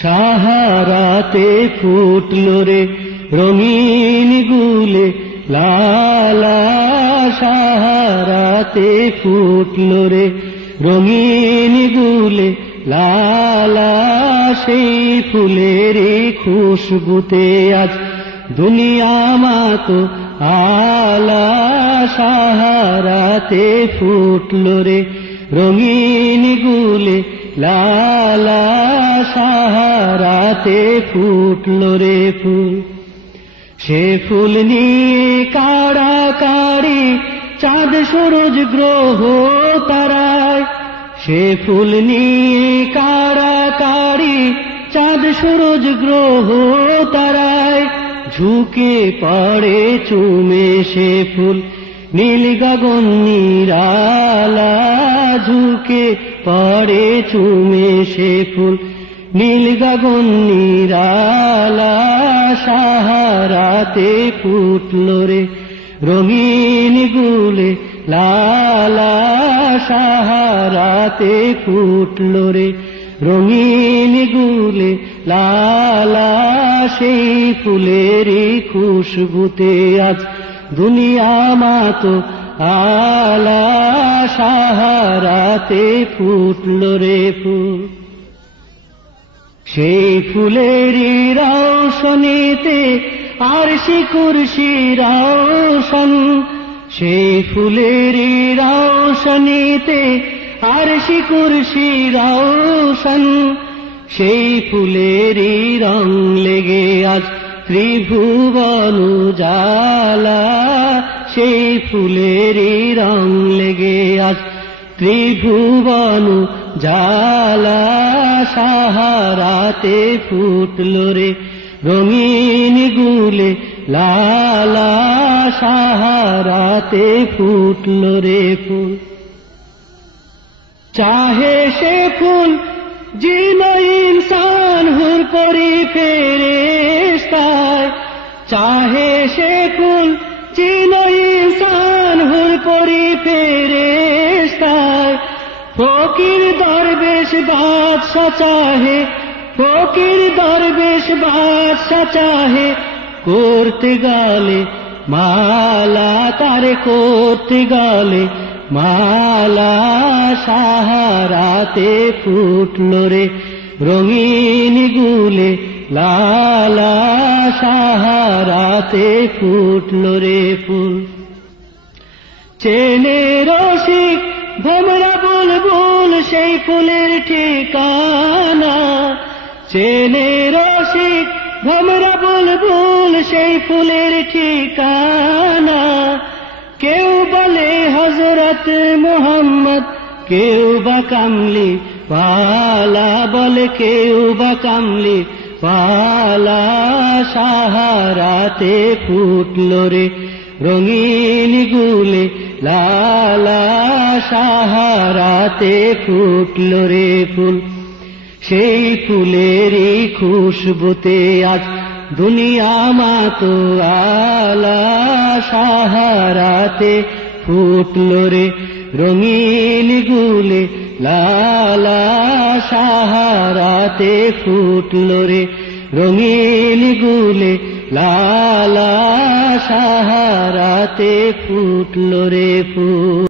সাহারাতে ফুটলো রে রঙিন গুলে লালা, সাহারাতে ফুটলো রে রঙিন গুলে লালা, সেই ফুলেরই খুশবুতে আজ দুনিয়া মাতো আলা, সাহারাতে ফুটলো রে রঙিন গুলে লালা, সাহারাতে ফুটলো রে ফুল। সে ফুল নিয়ে কাড়াকাড়ি চাঁদ সূরজ গ্রহ তারায়, সে ফুল নিয়ে কাড়াকাড়ি চাঁদ সূরজ গ্রহ তারায়, ঝুঁকে পড়ে চুমে সে ফুল নীল গগন নিরালা, ঝুঁকে পড়ে চুমে সে ফুল নীল গগন নিরালা, সাহারাতে ফুটলো রে রঙিন গুলে লালা, সাহারাতে ফুটলো রে রঙিন গুলে লালা, সেই ফুলেরই খুশবুতে আজ দুনিয়া মাতো আলা, সাহারাতে ফুটলো রে ফুল। সেই ফুলেরই রওশনীতে আরশি কুরসি রওশন, সেই ফুলেরই রওশনীতে আরশি কুরসি রওশন, সেই ফুলেরই রং লেগে আজ ত্রিভুবন উজালা, সেই ফুলেরই রং লেগে আজ ত্রিভুবন উজালা, সাহারাতে ফুটলো রে রঙিন গুলে লালা, সাহারাতে ফুটলো রে ফুল। চাহে সে ফুল জিন ইনসান হুর করি ফেরেশতায়, চাহে সে ফুল জিন ইনসান হুর করি ফেরেশতায়, ফকির দরবেশ বাদশা চাহে, ফকির দরবেশ বাদশা চাহে, করতে গেলে মালা তারে করতে গেলে মালা, সাহারাতে ফুটলো রে রঙিন গুলে লালা, সাহারাতে ফুটলো রে ফুল। চেনে রসিক ভোমরা বুলবুল সেই ফুলের ঠিকানা, চেনে রসিক ভোমরা বুলবুল সেই ফুলের ঠিকানা, কেউ বলে হযরত মুহাম্মদ, কেউ বা কামলি ওয়ালা বলে, কেউ বা কামলি ওয়ালা, সাহারাতে ফুটলো রে রঙিন গুলে লালা, সাহারাতে ফুটলো রে ফুল। সেই ফুলেরই খুশবুতে আজ দুনিয়া মাতো আলা, সাহারাতে ফুটলো রে রঙিন গুলে লালা, সাহারাতে ফুটলো রে রঙিন গুলে লালা, সাহারাতে ফুটলো রে ফুল।